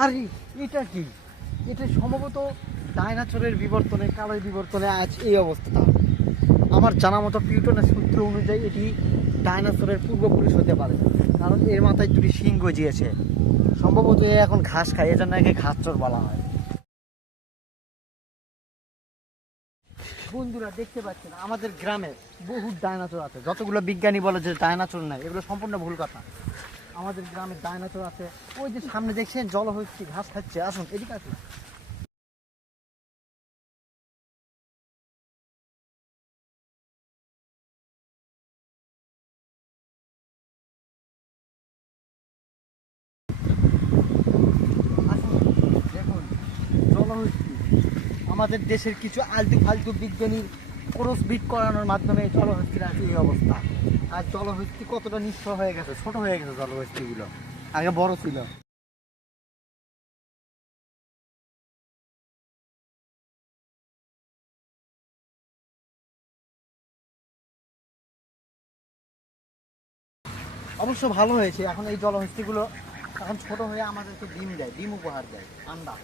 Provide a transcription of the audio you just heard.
আর এটা কি? এটা সম্ভবত ডাইনাচরের বিবর্তনে, কালের বিবর্তনে আজ এই অবস্থাটা। আমার জানা মতো পিউটনের সূত্র অনুযায়ী এটি ডাইনোসরের পূর্বপুরুষ হতে পারে, কারণ এর মাথায় দুটি শিং গজিয়েছে। সম্ভবত এ এখন ঘাস খায়, এজন্য একে ঘাসচর বলা হয়। বন্ধুরা, দেখতে পাচ্ছেন, আমাদের গ্রামে বহু ডাইনাচর আছে, যতগুলো বিজ্ঞানী বলে যে ডাইনাচর নাই, এগুলো সম্পূর্ণ ভুল কথা। আমাদের গ্রামে ডাইনাচর আছে। ওই যে সামনে দেখছেন, জল হচ্ছে, ঘাস খাচ্ছে। আসুন, এদিকে আসুন। আমাদের দেশের কিছু আলতু ফালতু বিজ্ঞানীর ক্রসবিট করানোর মাধ্যমে জলহস্তির আছে এই অবস্থা। আর জলহস্তি কতটা নিঃস্ব হয়ে গেছে, ছোট হয়ে গেছে জলহস্তিগুলো। আগে বড় ছিল। অবশ্য ভালো হয়েছে, এখন এই জলহস্তিগুলো এখন ছোট হয়ে আমাদেরকে ডিম দেয়, ডিম উপহার দেয়, আন্ডা।